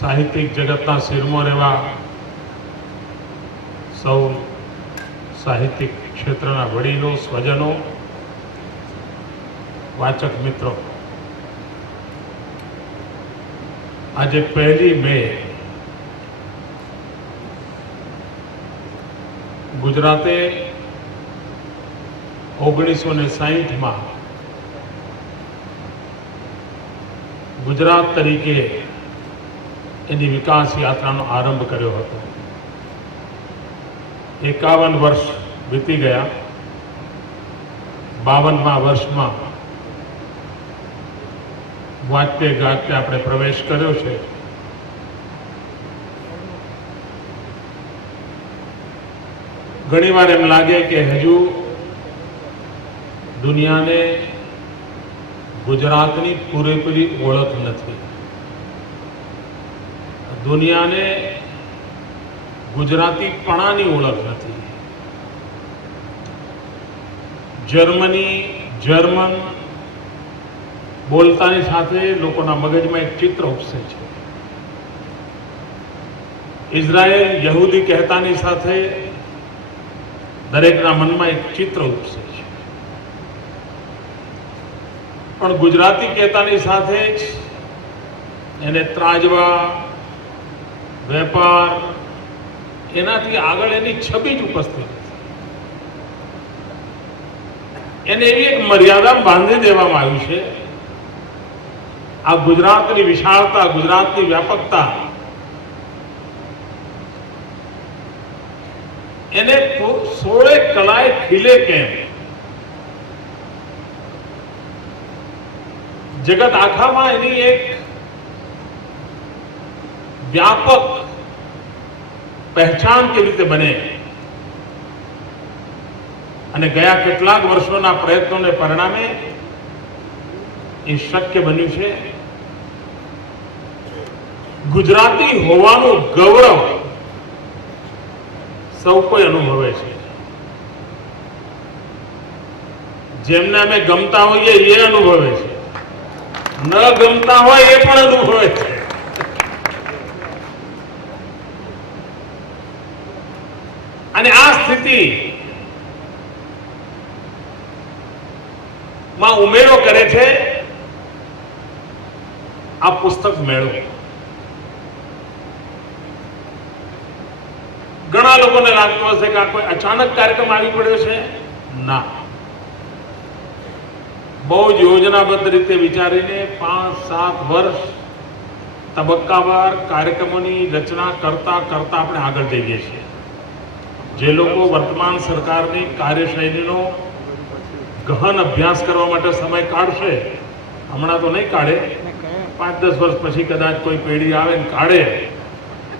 સાહિત્યિક જગતના શિરમોર એવા સૌ સાહિત્યિક ક્ષેત્રના વડીલો, સ્વજનો, વાચક મિત્રો, આજે 1 મે ગુજરાતે 1960માં ગુજરાત તરીકે એની વિકાસ યાત્રાનો આરંભ કર્યો હતો। 51 વર્ષ વીતી ગયા। 52મા વર્ષમાં વાજતે ગાજતે આપણે પ્રવેશ કર્યો છે। ઘણીવાર એમ લાગે કે હજુ દુનિયાને ગુજરાતની પૂરેપૂરી ઓળખ નથી, દુનિયાને ગુજરાતીપણાની ઓળખ નથી। જર્મન બોલતાની સાથે લોકોના મગજમાં એક ચિત્ર ઉપસે છે। ઇઝરાયેલ યહૂદી કહેતાની સાથે દરેકના મનમાં એક ચિત્ર ઉપસે છે, પણ ગુજરાતી કહેતાની સાથે જ એને ત્રાજવા, વેપાર, એનાથી આગળ એની છબી જ ઉપસ્થિત છે। એને એવી એક મર્યાદા બાંધી દેવામાં આવી છે। આ ગુજરાતની વિશાળતા, ગુજરાતની વ્યાપકતા એને 16 કલાએ ખીલે કેમ? જગત આખામાં એની એક વ્યાપક પહેચાન કેવી રીતે બને, અને ગયા કેટલાક વર્ષોના પ્રયત્નોને પરિણામે એ શક્ય બન્યું છે। ગુજરાતી હોવાનું ગૌરવ સૌ કોઈ અનુભવે છે। જેમને અમે ગમતા હોઈએ એ અનુભવે છે, ન ગમતા હોય એ પણ અનુભવે છે। અને આ સ્થિતિ માં ઉમેરો કરે છે આ પુસ્તક મેળો। ઘણા લોકોને લાગતું હશે કે આ કોઈ અચાનક કાર્યક્રમ આવી પડ્યો છે, ના, બહુ જ યોજનાબદ્ધ રીતે વિચારીને 5-7 વર્ષ તબક્કાવાર કાર્યક્રમોની રચના કરતા કરતા આપણે આગળ જઈએ છીએ। જે લોકો વર્તમાન સરકારની કાર્યશૈલીનો ગહન અભ્યાસ કરવા માટે સમય કાઢશે, હમણાં તો નહીં કાઢે, 5-10 વર્ષ પછી કદાચ કોઈ પેઢી આવે ને કાઢે,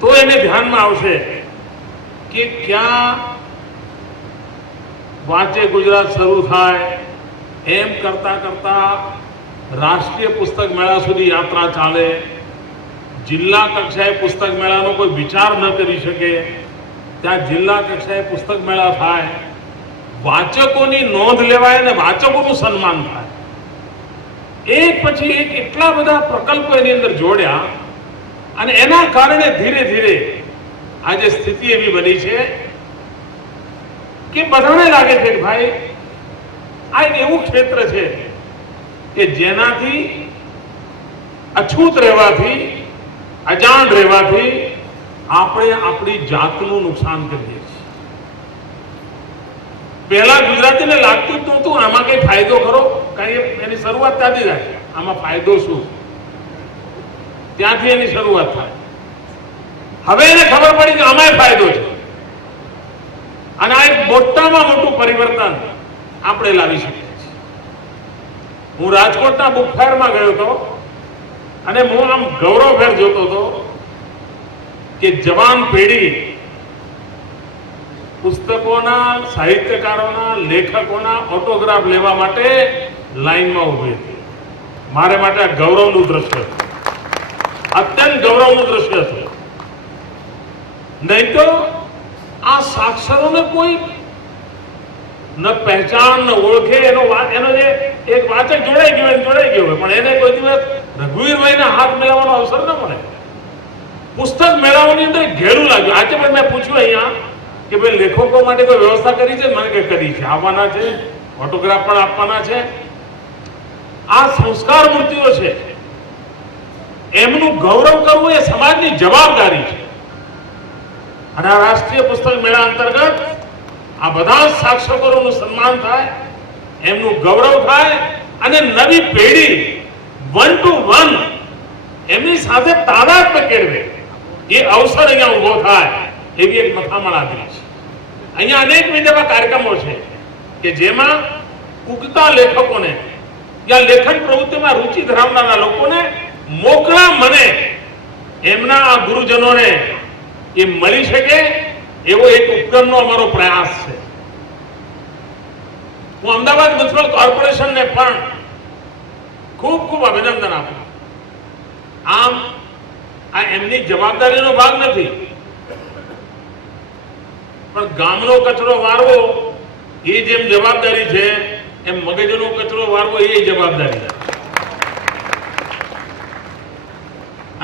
તો એને ધ્યાનમાં આવશે કે ક્યાં વાંચે ગુજરાત શરૂ થાય એમ કરતા કરતા રાષ્ટ્રીય પુસ્તક મેળા સુધી યાત્રા ચાલે। જિલ્લા કક્ષાએ પુસ્તક મેળાનો કોઈ વિચાર ન કરી શકે ત્યાં જિલ્લા કક્ષાએ પુસ્તક મેળા થાય, વાચકોની નોંધ લેવાય અને વાચકોનું સન્માન થાય। એક પછી એક એટલા બધા પ્રકલ્પો એની અંદર જોડ્યા, અને એના કારણે ધીરે ધીરે આજે સ્થિતિ એવી બની છે કે બધાને લાગે છે કે ભાઈ આ એક એવું ક્ષેત્ર છે કે જેનાથી અછૂત રહેવાથી, અજાણ રહેવાથી આપણે આપણી જાતનું નુકસાન કરીએ છીએ। પહેલા ગુજરાતીને લાગતું જ નહોતું આમાં કઈ ફાયદો ખરો, કઈ એની શરૂઆત ત્યાંથી થાય, આમાં ફાયદો શું, ત્યાંથી એની શરૂઆત થાય। હવે એને ખબર પડી કે આમાં ફાયદો છે, અને આ એક મોટામાં મોટું પરિવર્તન આપણે લાવી શકીએ છીએ। હું રાજકોટના બુક ફેરમાં ગયો હતો અને હું આમ ગૌરવભેર જોતો હતો કે જવાન પેઢી પુસ્તકોના, સાહિત્યકારોના, લેખકોના ઓટોગ્રાફ લેવા માટે લાઈનમાં ઊભી હતી। મારે માટે આ ગૌરવનું દ્રશ્ય હતું, અત્યંત ગૌરવનું દ્રશ્ય હતું। નહીં તો આ સાક્ષરોને કોઈ ન પહેચાન ન ઓળખે, એનો જે એક વાચક જોડાઈ ગયો હોય, પણ એને કોઈ દિવસ રઘુવીરભાઈના હાથ મિલાવવાનો અવસર ન મળે। પુસ્તક મેળાઓની અંદર ઘેરું લાગ્યું. આજે પણ મેં પૂછ્યું અહીંયા કે ભાઈ લેખકો માટે કોઈ વ્યવસ્થા કરી છે? મને કે કરી છે, આવવાના છે, ઓટોગ્રાફ પણ આપવાના છે. આ સંસ્કાર મૂર્તિઓ છે, એમનું ગૌરવ કરવું એ સમાજની જવાબદારી છે. અને આ રાષ્ટ્રીય પુસ્તક મેળા અંતર્ગત આ બધા શાસકોનું સન્માન થાય, એમનું ગૌરવ થાય અને નવી પેઢી 1 to 1 એમની સાથે તાદાત્મ્ય કેળવે એ અવસર અહીંયા ઉભો થાય એવી એક મથામણ આપી છે. અહીંયા અનેકવિધ એવા કાર્યક્રમો છે કે જેમાં ઉગતા લેખકોને યા લેખન પ્રવૃત્તિમાં રુચિ ધરાવનારા લોકોને મોકળા મને એમના આ ગુરુજનોને એ મળી શકે એવો એક ઉપક્રમનો અમારો પ્રયાસ છે. હું અમદાવાદ મ્યુનિસિપલ કોર્પોરેશનને પણ ખૂબ ખૂબ અભિનંદન આપું. આમ આ એમની જવાબદારીનો ભાગ નથી, પણ ગામનો કચરો વારવો એ જેમ જવાબદારી છે એમ મગજનો કચરો વારવો એ જવાબદારી છે.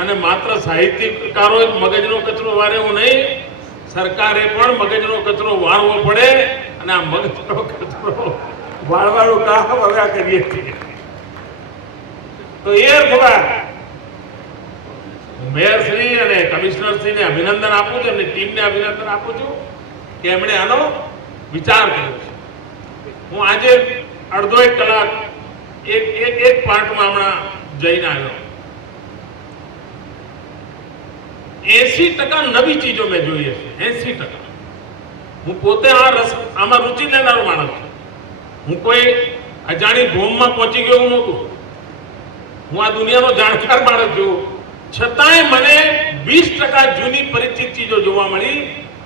અને માત્ર સાહિત્યકારો જ મગજનો કચરો વારે એવું નહીં, સરકારે પણ મગજનો કચરો વારવો પડે. અને આ મગજનો કચરો વાળવાનું કામ હવે કરીએ છીએ. તો એ અર્થમાં મેયરશ્રી અને કમિશનરશ્રીને અભિનંદન આપું છું, એમની ટીમને અભિનંદન આપું છું કે એમણે આનો વિચાર કર્યો છે. હું આજે અડધો 1 કલાક એક પાર્ટમાં હમણાં જઈને આવ્યો. 80% નવી ચીજો મેં જોઈએ છે. 80%. હું પોતે આમાં રુચિ લેનારો માણસ છું. હું કોઈ અજાણી ભૂમમાં પહોંચી ગયો એવું નહોતું. હું આ દુનિયાનો જાણકાર માણસ છું, છતાંય મને 20% જૂની પરિચિત ચીજો જોવા મળી,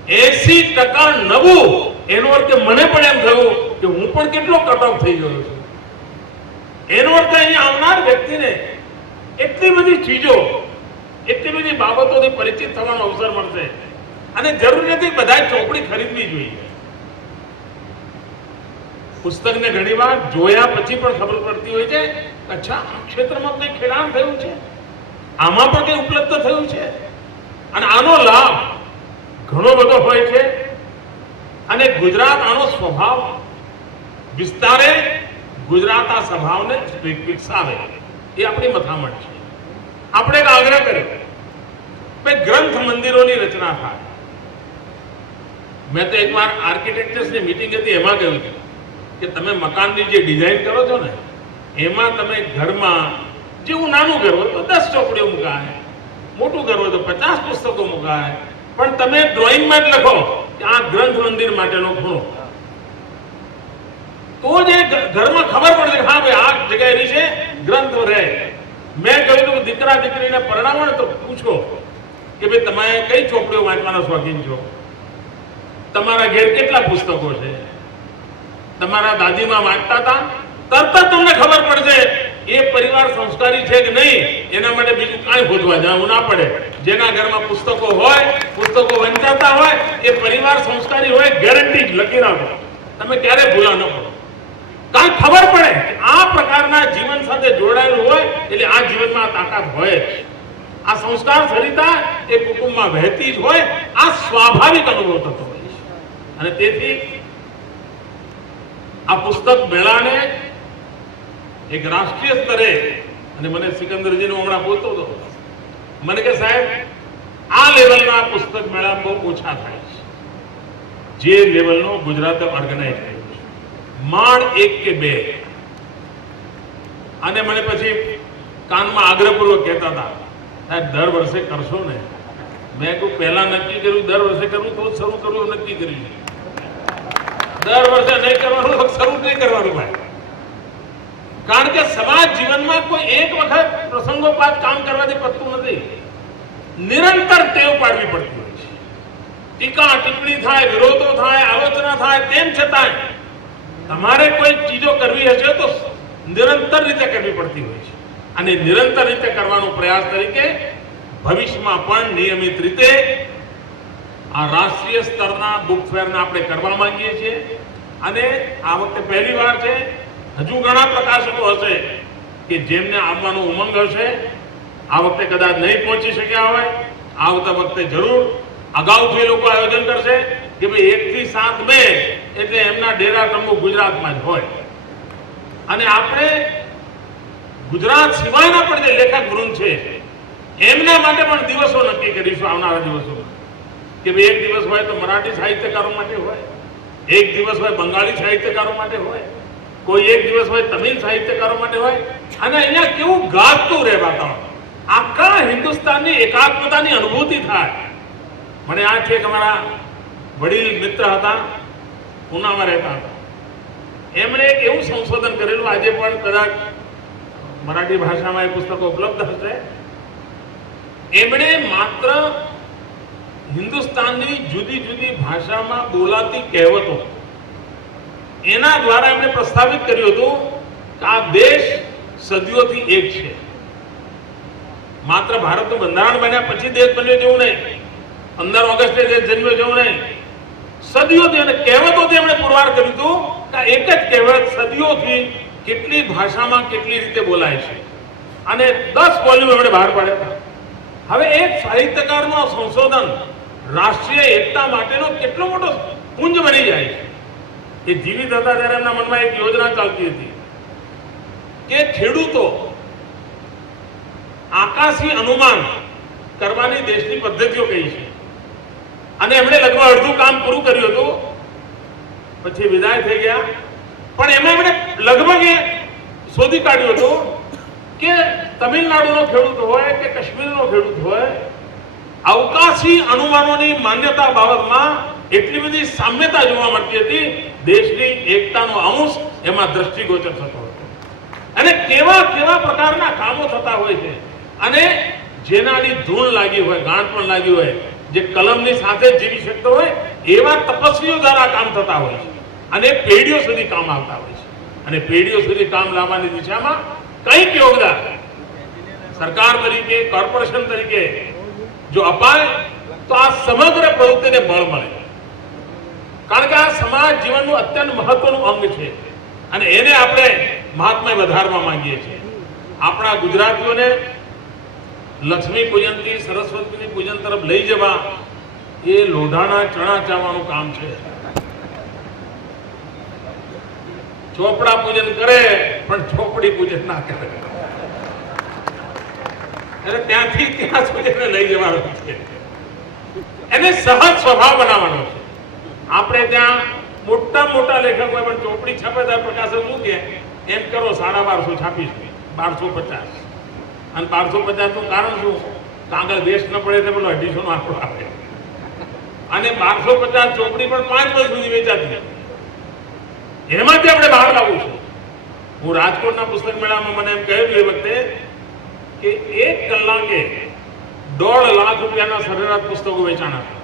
80% નવું. એનો અર્થ મને પણ એમ થયું કે હું પણ કેટલો કટ ઓફ થઈ ગયો છું. એનો અર્થ અહીંયા આવનાર વ્યક્તિને એટલી બધી ચીજો, એટલી બધી બાબતોથી પરિચિત થવાનો અવસર મળશે. અને જરૂરી નથી બધા ચોપડી ખરીદવી જોઈએ. પુસ્તકને ઘણીવાર જોયા પછી પણ ખબર પડતી હોય છે, અચ્છા આ ક્ષેત્રમાં કંઈ ખેડાણ થયું છે, આમાં પણ કંઈ ઉપલબ્ધ થયું છે. અને આનો લાભ ઘણો બધો હોય છે. અને ગુજરાત આનો સ્વભાવ વિસ્તારે, ગુજરાત આ સ્વભાવને વિકસાવે એ આપણી મથામણ છે. આપણે એક આગ્રહ કર્યો કે ગ્રંથ મંદિરોની રચના થાય. મેં તો એકવાર આર્કિટેક્ચર્સની મીટિંગ હતી, એમાં કહ્યું હતું કે તમે મકાનની જે ડિઝાઇન કરો છો ને એમાં તમે ઘરમાં જેવું નાનું ઘર હોય તો 10 ચોપડીઓ મુકાય, મોટું ઘર હોય તો 50 પુસ્તકો મુકાય, પણ તમે ડ્રોઈંગમાં જ લખો કે આ ગ્રંથ મંદિર માટેનો ખૂણો, તો જ ઘરમાં ખબર પડશે કે હા ભાઈ આ જગ્યાએ રહી છે ગ્રંથ રહે. મેં કહ્યું કે દીકરા દીકરીને પરણાવો ને તો પૂછો કે ભાઈ તમે કઈ ચોપડીઓ વાંચવાના શોખીન છો, તમારા ઘેર કેટલા પુસ્તકો છે, તમારા દાદીમાં વાંચતા હતા, તરત જ તમને ખબર પડશે એ પરિવાર સંસ્કારી છે કે નહીં. એના માટે બીજું કાંઈ શોધવા જવું ના પડે. જેના ઘરમાં પુસ્તકો હોય, પુસ્તકો વંચાતા હોય, એ પરિવાર સંસ્કારી હોય, ગેરંટી લખી રાખો, તમે ક્યારે ભૂલા ન પડો. કાંઈ ખબર પડે કે આ પ્રકારના જીવન સાથે જોડાયેલું હોય એટલે આ જીવનમાં તાકાત હોય જ. આ સંસ્કાર સરિતા એ કુટુંબમાં વહેતી જ હોય, આ સ્વાભાવિક અનુભવ થતો હોય છે. અને તેથી આ પુસ્તક મેળાને એક રાષ્ટ્રીય સ્તરે, અને મને સિકંદરજીનો હમણાં બોલતો હતો, મને કે સાહેબ આ લેવલના પુસ્તક મેળા બહુ ઓછા થાય છે જે લેવલનો ગુજરાતે ઓર્ગેનાઇઝ કર્યો છે. માંડ 1 કે 2. અને મને પછી કાનમાં આગ્રહપૂર્વક કહેતા હતા સાહેબ દર વર્ષે કરશો ને. મેં કહ્યું પહેલા નક્કી કર્યું દર વર્ષે કરવું તો શરૂ કરવું, નક્કી કર્યું છે. દર વર્ષે નહીં કરવાનું તો શરૂ નહીં કરવાનું ભાઈ. કારણ કે સમાજ જીવનમાં કોઈ એક વખત પ્રસંગોપાત કામ કરવાથી પતતું નથી, નિરંતર ટેવ પાડવી પડતી હોય છે. ટીકા ટિપ્પણી થાય, વિરોધો થાય, આલોચના થાય, તેમ છતાંય તમારે કોઈ ચીજો કરવી હશે તો નિરંતર રીતે કરવી પડતી હોય છે. અને નિરંતર રીતે કરવાનો પ્રયાસ તરીકે ભવિષ્યમાં પણ નિયમિત રીતે આ રાષ્ટ્રીય સ્તરના બુક ફેરને આપણે કરવા માંગીએ છીએ. અને આ વખતે પહેલી વાર છે. હજુ ઘણા પ્રકાશકો હશે કે જેમને આવવાનો ઉમંગ હશે, આ વખતે કદાચ નહીં પહોંચી શક્યા હોય. આવતા વખતે જરૂર અગાઉથી લોકો આયોજન કરશે કે ભાઈ 1 થી 7 મે એટલે એમના ડેરા પ્રમુખ ગુજરાતમાં જ હોય અને આપણે ગુજરાત સિવાયના પણ જે લેખક વૃંદ છે એમના માટે પણ દિવસો નક્કી કરીશું આવનારા દિવસોમાં કે ભાઈ 1 દિવસ હોય તો મરાઠી સાહિત્યકારો માટે હોય, 1 દિવસ હોય બંગાળી સાહિત્યકારો માટે હોય, કોઈ 1 દિવસ હોય તમિલ સાહિત્યકારો માટે હોય અને અહીંયા કેવું ગાજતું રહે વાતાવરણ, આખા હિન્દુસ્તાનની એકાત્મતાની અનુભૂતિ થાય. મને આ છે કે અમારા વડીલ મિત્ર હતા, પૂનામાં રહેતા હતા, એમણે એક એવું સંશોધન કરેલું, આજે પણ કદાચ મરાઠી ભાષામાં એ પુસ્તકો ઉપલબ્ધ હશે. એમણે માત્ર હિન્દુસ્તાનની જુદી જુદી ભાષામાં બોલાતી કહેવતો એના દ્વારા એમણે પ્રસ્તાવિત કર્યું હતું કે આ દેશ સદીઓથી એક છે. માત્ર ભારતનું બંધારણ બન્યા પછી દેશ બન્યો જેવું નહીં, 15 ઓગસ્ટે દેશ જન્મ્યો જેવું નહીં, સદીઓથી અને કહેવતોથી એમણે પુરવાર કર્યું હતું કે એક જ કહેવત સદીઓથી કેટલી ભાષામાં કેટલી રીતે બોલાય છે અને 10 વોલ્યુમ એમણે બહાર પાડ્યા હતા. હવે એક સાહિત્યકારનું સંશોધન રાષ્ટ્રીય એકતા માટેનો કેટલો મોટો પુંજ બની જાય છે. એ જીવિત હતા ત્યારે એમના મનમાં એક યોજના ચાલતી હતી કે ખેડૂતો આકાશી અનુમાન કરવાની દેશની પદ્ધતિઓ કઈ છે અને એમણે લગભગ અડધું કામ પૂરું કર્યું હતું, પછી વિદાય થઈ ગયા. પણ એમાં એમણે લગભગ એ શોધી કાઢ્યું હતું કે તમિલનાડુનો ખેડૂત હોય કે કાશ્મીરનો ખેડૂત હોય, અવકાશી અનુમાનોની માન્યતા બાબતમાં એટલી બધી સામ્યતા જોવા મળતી હતી, દેશની એકતાનો અંશ એમાં દ્રષ્ટિગોચર થતો હતો અને કેવા કેવા પ્રકારના કામો થતા હોય છે અને જેનાની ધૂણ લાગી હોય, ગાંઠ પણ લાગી હોય, જે કલમની સાથે જ જીવી શકતો હોય એવા તપસ્વીઓ દ્વારા કામ થતા હોય છે અને પેઢીઓ સુધી કામ આવતા હોય છે અને પેઢીઓ સુધી કામ લાવવાની દિશામાં કંઈક યોગદાન સરકાર તરીકે, કોર્પોરેશન તરીકે જો અપાય તો આ સમગ્ર પ્રવૃત્તિને બળ મળે. કારણ કે આ સમાજ જીવનનું અત્યંત મહત્વનું અંગ છે અને એને આપણે મહાત્મ્ય વધારવા માંગીએ છીએ. આપણા ગુજરાતીઓને લક્ષ્મી પૂજનથી સરસ્વતીની પૂજન તરફ લઈ જવા એ લોઢાના ચણા ચાવવાનું કામ છે. ચોપડા પૂજન કરે પણ ચોપડી પૂજન ના કરે, એટલે ત્યાંથી ત્યાં સુધી લઈ જવાનું છે, એને સહજ સ્વભાવ બનાવવાનો છે. આપણે ત્યાં મોટા મોટા લેખક હોય પણ ચોપડી છાપે ત્યારે પ્રકાશક શું કે એમ કરો 1250 છાપીશું, 1250 અને 1250 નું કારણ શું? કાગળ વેસ્ટ ન પડે એટલે પેલો 250 નો આંકડો આપે અને 1250 ચોપડી પણ 5 વર્ષ સુધી વેચાતી, એમાંથી આપણે બહાર લાવવું છે. હું રાજકોટના પુસ્તક મેળામાં મને એમ કહ્યું એ વખતે કે 1 કલાકે 1.5 લાખ રૂપિયાના સરેરાશ પુસ્તકો વેચાણા હતા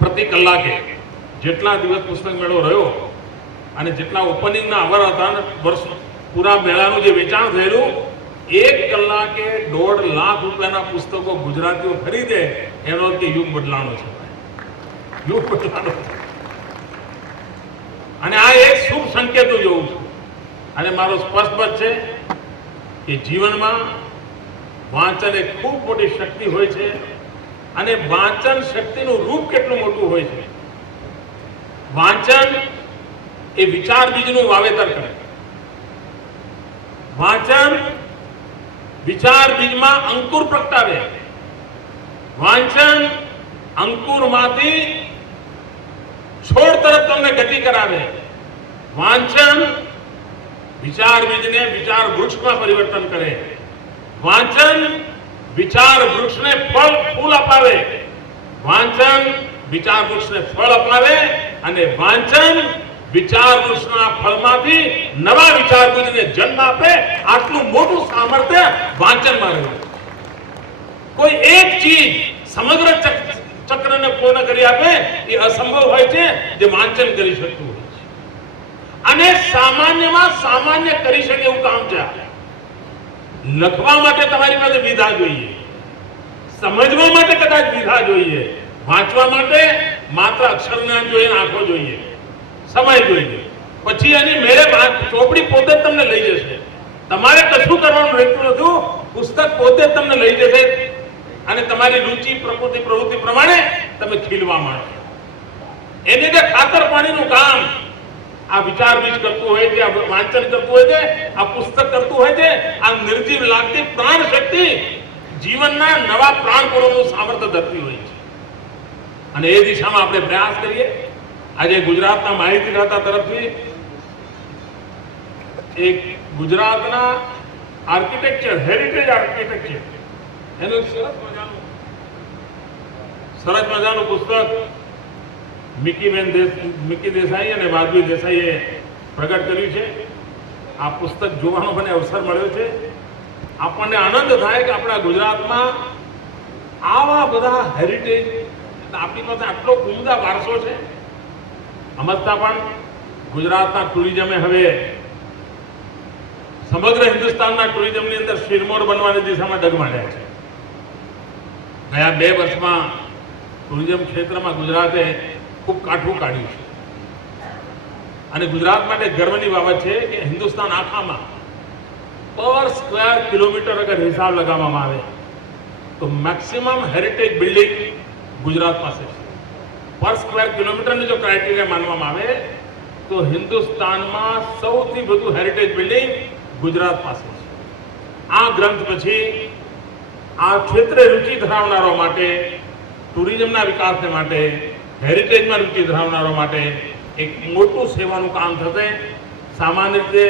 પ્રતિ કલાકે. જેટલા દિવસ પુસ્તક મેળો રહ્યો અને જેટલા ઓપનિંગના અવર હતા અને વર્ષ પૂરા મેળાનું જે વેચાણ થયેલું, 1 કલાકે 1.5 લાખ રૂપિયાના પુસ્તકો ગુજરાતીઓ ખરીદે, એનો કે યુગ બદલાનો છે, યુગ બદલાનો છે. અને આ એક શુભ સંકેત હું જોઉં છું અને મારો સ્પષ્ટ મત છે કે જીવનમાં વાંચન એક ખૂબ મોટી શક્તિ હોય છે અને વાંચન શક્તિનું રૂપ કેટલું મોટું હોય છે. વાંચન એ વિચાર બીજનું વાવેતર કરે. વાંચન વિચાર બીજમાં અંકુર પ્રગટાવે. વાંચન અંકુરમાંથી છોડ તરફ તમને ગતિ કરાવે. વાંચન વિચાર બીજને વિચાર વૃક્ષમાં પરિવર્તન કરે. વાંચન વિચાર વૃક્ષને ફળ ફૂલ અપાવે. વાંચન વિચાર વૃક્ષને ફળ અપાવે અને વાંચન વિચાર વૃક્ષના ફળમાંથી નવા વિચાર બીજને જન્મ આપે. આટલું મોટું સામર્થ્ય વાંચનમાં રહ્યું. કોઈ એક ચીજ સમગ્ર ચક્રને પૂર્ણ કરી આપે એ અસંભવ હોય છે જે વાંચન કરી શકતું હોય છે. અને સામાન્યમાં સામાન્ય કરી શકે એવું કામ છે. લખવા માટે તમારી પાસે વિધા જોઈએ, સમજવા માટે કદાચ વિધા જોઈએ, વાંચવા માટે માત્ર અક્ષર જ્ઞાન જોઈએ, આંખો જોઈએ, સમય જોઈએ, પછી એની મેળે ચોપડી પોતે જ તમને લઈ જશે. તમારે કશું કરવાનું રહેતું નથી, પુસ્તક પોતે જ તમને લઈ જશે અને તમારી રુચિ પ્રવૃત્તિ પ્રમાણે તમે ખીલવા માંડો. એની જે ખાતર પાણીનું કામ આ વિચાર બીજ કરતું હોય છે, આ વાંચન કરતું હોય છે, આ પુસ્તક કરતું હોય છે, આ નિર્જીવ લાગતી પ્રાણ શક્તિ જીવનના નવા પ્રાણ પૂરવાનું સામર્થ્ય ધરતી હોય છે. અને એ દિશામાં આપણે પ્રયાસ કરીએ. આજે ગુજરાતના માહિતી ખાતા તરફથી એક ગુજરાતના આર્કિટેક્ચર, હેરિટેજ આર્કિટેક્ચર, એનું સરસ મજાનું પુસ્તક મિકી દેસાઈ અને માધવી દેસાઈએ પ્રગટ કર્યું છે. આ પુસ્તક જોવાનો મને અવસર મળ્યો છે. આપણને આનંદ થાય કે આપણા ગુજરાતમાં આવા બધા હેરિટેજ, આપણી પાસે આટલો ઉમદા વારસો છે. સમજતા પણ ગુજરાતના ટુરિઝમે હવે સમગ્ર હિન્દુસ્તાનના ટુરિઝમની અંદર શિરમોર બનવાની દિશામાં ડગમાંડ્યા છે. ગયા 2 વર્ષમાં ટુરિઝમ ક્ષેત્રમાં ગુજરાતે ખૂબ કાઠું કાઢ્યું છે. અને ગુજરાત માટે ગર્વની બાબત છે કે હિન્દુસ્તાન આખામાં પર સ્ક્વેર કિલોમીટર અગર હિસાબ લગાવવામાં આવે તો મેક્સિમમ હેરિટેજ બિલ્ડિંગ ગુજરાત પાસે છે. પર સ્ક્વેર કિલોમીટરની જો ક્રાઇટેરિયા માનવામાં આવે તો હિન્દુસ્તાનમાં સૌથી વધુ હેરિટેજ બિલ્ડિંગ ગુજરાત પાસે છે. આ ગ્રંથ પછી આ ક્ષેત્રે રુચિ ધરાવનારો માટે, ટુરિઝમના વિકાસને માટે, હેરિટેજમાં રુચિ ધરાવનારો માટે એક મોટું સેવાનું કામ થશે. સામાન્ય રીતે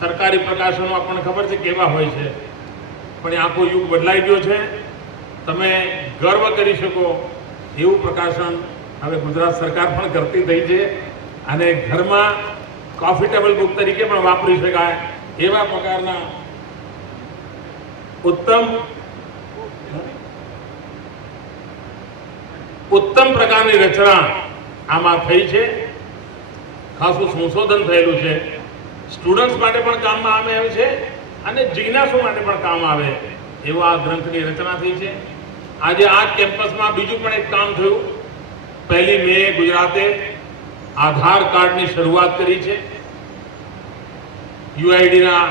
સરકારી પ્રકાશનો આપણને ખબર છે કેવા હોય છે, પણ આખો યુગ બદલાઈ ગયો છે. તમે ગર્વ કરી શકો એવું પ્રકાશન હવે ગુજરાત સરકાર પણ કરતી થઈ છે. અને ઘરમાં કોફી બુક તરીકે પણ વાપરી શકાય એવા પ્રકારના ઉત્તમ પ્રકારની રચના આમાં થઈ છે. ખાસું સંશોધન થયેલું છે. સ્ટુડન્ટ્સ માટે પણ કામમાં આવે છે અને જિજ્ઞાસુ માટે પણ કામ આવે એવા આ ગ્રંથની રચના થઈ છે. આજે આ કેમ્પસમાં બીજું પણ એક કામ થયું. 1 મે ગુજરાતે આધાર કાર્ડની શરૂઆત કરી છે. યુઆઈડીના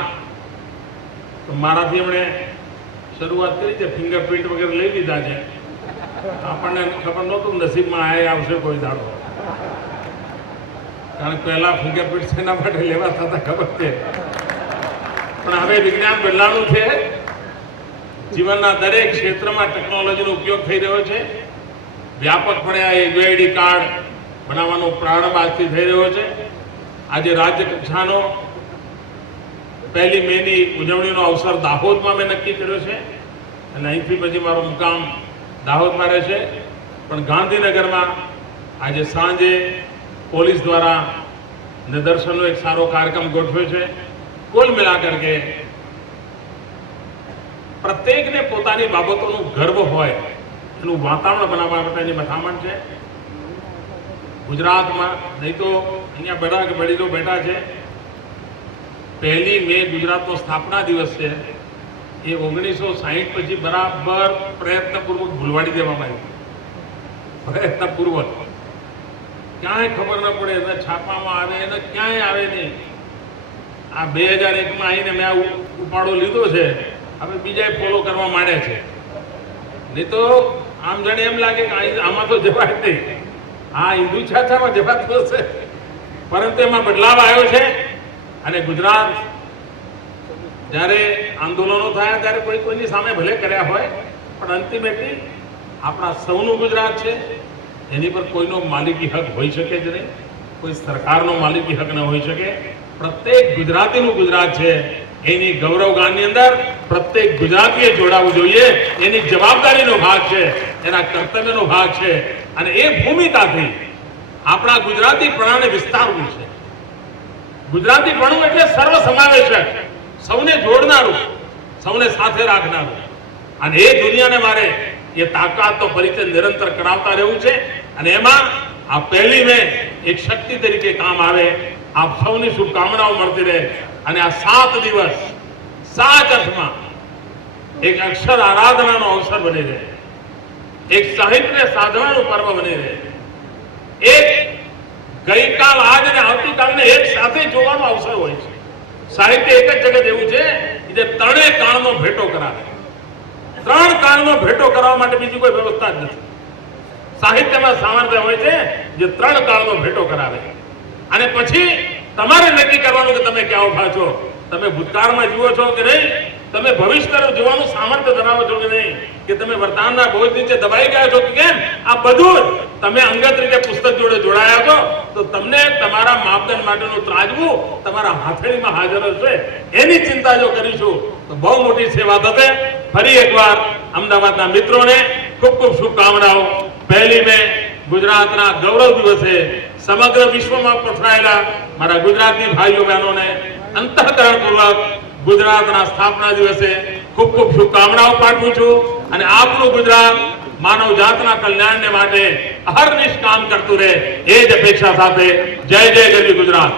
મારાથી એમણે શરૂઆત કરી છે. ફિંગરપ્રિન્ટ વગેરે લઈ લીધા છે. આપણને ખબર નહોતું નસીબમાં આવશે કોઈ દાડો, કારણ કે પહેલા ફિંગરપ્રિન્ટ શેના માટે લેવા થતા ખબર છે. પણ હવે વિજ્ઞાન બદલાનું છે. જીવનના દરેક ક્ષેત્રમાં ટેકનોલોજીનો ઉપયોગ થઈ રહ્યો છે. વ્યાપકપણે આ યુઆઈડી કાર્ડ બનાવવાનો પ્રારંભ આજથી થઈ રહ્યો છે. આજે રાજ્ય કક્ષાનો 1 મેની ઉજવણીનો અવસર દાહોદમાં મેં નક્કી કર્યો છે અને અહીંથી પછી મારો મુકામ દાહોદમાં રહેશે. પણ ગાંધીનગરમાં આજે સાંજે પોલીસ દ્વારા નિદર્શનનો એક સારો કાર્યક્રમ ગોઠવ્યો છે. કુલ મિલાકર કે પ્રત્યેકને પોતાની બાબતોનું ગર્વ હોય એનું વાતાવરણ બનાવવા માટેની મથામણ છે. ગુજરાતમાં નહીં તો અહીંયા બધા વડીલો બેઠા છે. 1 મે ગુજરાતનો સ્થાપના દિવસ છે. એ 1960 પછી બરાબર પ્રયત્નપૂર્વક ભૂલવાડી દેવામાં આવ્યું. પ્રયત્નપૂર્વક ક્યાંય ખબર ન પડે, એને છાપવામાં આવે, એને ક્યાંય આવે નહીં. આ 2001માં આવીને મેં આ ઉપાડો લીધો છે. હવે બીજા ફોલો કરવા માંડે છે. નહીં તો આમ જાણે એમ લાગે કે આમાં તો જવાય નહીં. હા, હિન્દુ છાછામાં જવાતો હશે, પરંતુ એમાં બદલાવ આવ્યો છે. અને ગુજરાત જ્યારે આંદોલનો થયા ત્યારે કોઈની સામે ભલે કર્યા હોય, પણ અલ્ટિમેટલી આપણા સૌનું ગુજરાત છે. એની પર કોઈનો માલિકી હક હોઈ શકે જ નહીં. કોઈ સરકારનો માલિકી હક ન હોઈ શકે. પ્રત્યેક ગુજરાતીનું ગુજરાત છે. એની ગૌરવગાનની અંદર પ્રત્યેક ગુજરાતીએ જોડાવવું જોઈએ. એની જવાબદારીનો ભાગ છે, એના કર્તવ્યનો ભાગ છે. અને એ ભૂમિકાથી આપણા ગુજરાતીપણાને વિસ્તારવું છે. ગુજરાતીપણું એટલે સર્વ સમાવેશક, સૌને જોડનારું, સૌને સાથે રાખનારું. અને એ દુનિયાને મારે એ તાકાતનો પરિચય નિરંતર કરાવતા રહેવું છે. અને એમાં આ 1 મે એક શક્તિ તરીકે કામ આવે. આપ સૌની શુભકામનાઓ મળતી રહે. અને આ 7 દિવસ સાચા અર્થમાં એક અક્ષર આરાધનાનો અવસર બની રહે, એક સાહિત્ય સાધનાનું પર્વ બની રહે, એક ગઈકાલ, આજ અને આવતીકાલને એક સાથે જોવાનો અવસર હોય છે. સાહિત્ય એક જ જગત એવું છે કે જે ત્રણેય કાળનો ભેટો કરાવે. ત્રણ કાળનો ભેટો કરવા માટે બીજી કોઈ વ્યવસ્થા જ નથી. સાહિત્યમાં સામર્થ્ય હોય છે જે ત્રણ કાળનો ભેટો કરાવે, અને પછી તમારે નક્કી કરવાનું કે તમે ક્યાં ઉભા છો. તમે ભૂતકાળમાં જીવો છો કે નહીં, તમે ભવિષ્ય તરફ જોવાનું સામર્થ્ય ધરાવો છો કે નહીં, કે તમે વર્તમાનના બોજ નીચે દબાઈ ગયા છો કે કેમ. આ બધું જ તમે અંગત રીતે પુસ્તક જોડે જોડાયા છો તો તમને તમારા માપદંડ માટેનું ત્રાજવું તમારા હાથેળીમાં હાજર હશે. એની ચિંતા જો કરીશું તો બહુ મોટી સેવા થશે. ફરી એકવાર અમદાવાદના મિત્રોને ખૂબ ખૂબ શુભકામનાઓ. 1 મે ગુજરાતના ગૌરવ દિવસે સમગ્ર વિશ્વમાં પથરાયેલા મારા ગુજરાતી ભાઈઓ બહેનોને અંતઃકરણપૂર્વક ગુજરાતના સ્થાપના દિવસે ખૂબ ખૂબ શુભકામનાઓ પાઠવું છું. અને આપણું ગુજરાત માનવ જાતના કલ્યાણને માટે અહર્નિશ કામ કરતું રહે એ જ અપેક્ષા સાથે જય જય ગરવી ગુજરાત.